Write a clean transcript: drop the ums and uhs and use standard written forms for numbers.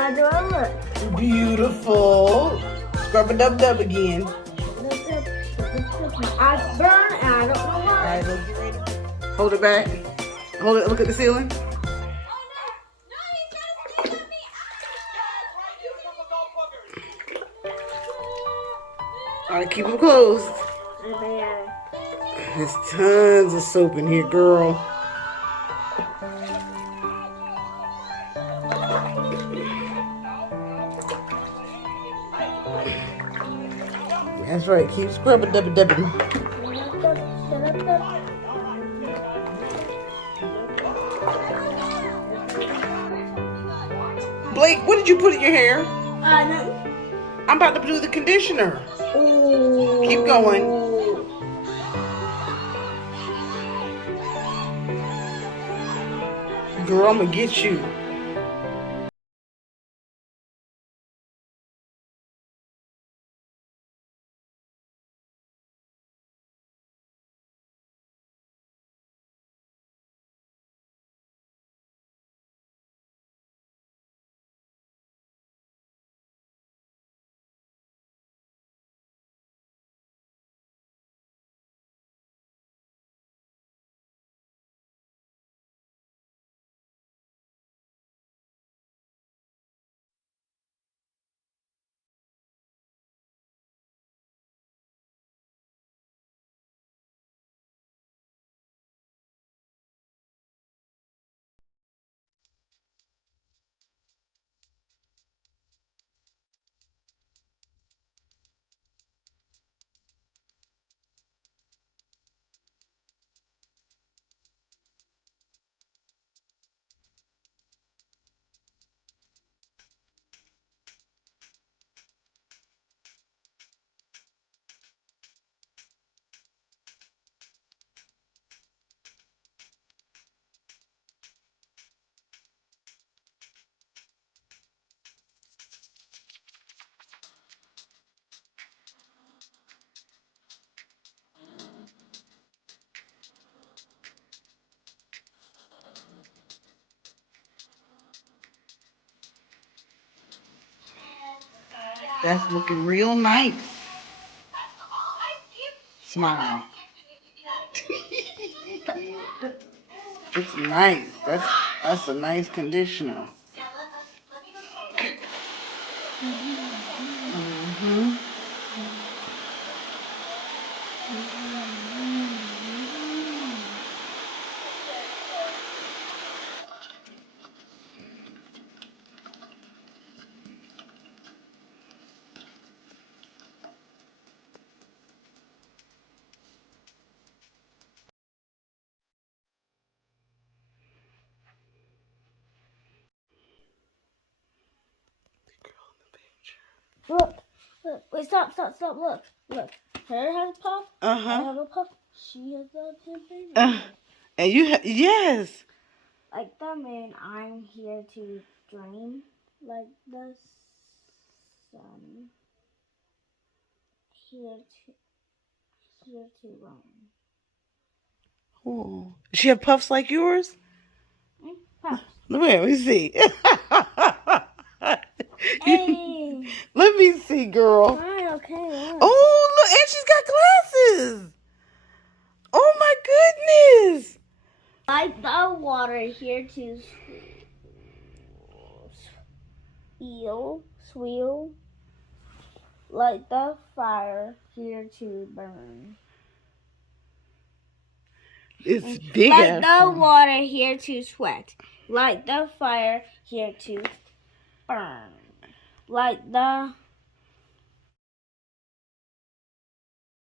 how do I look? Beautiful. Scrub-a-dub-dub again. I burn and I don't know why. Alright, let's get ready. Hold it back. Hold it, look at the ceiling. Alright, keep them closed. There's tons of soap in here, girl. That's right, keep scrubbing, dubbing. Blake, what did you put in your hair? No. I'm about to do the conditioner. Ooh. Keep going. Girl, I'm gonna get you. That's looking real nice. Smile. It's nice. That's a nice conditioner. Mm-hmm. Look. Wait, stop, look. Her has a puff. Uh-huh. I have a puff. She has a pimple. And you yes. Like the moon, I'm here to dream. Like the sun, here to roam. Oh. She have puffs like yours? Puffs. Let me see. Hey. Let me see, girl. Fine, okay. Look. Oh, look, and she's got glasses. Oh my goodness. Like the water here to sweel. Like the fire here to burn. It's big. Like the water here to sweat. Like the fire here to burn. Like the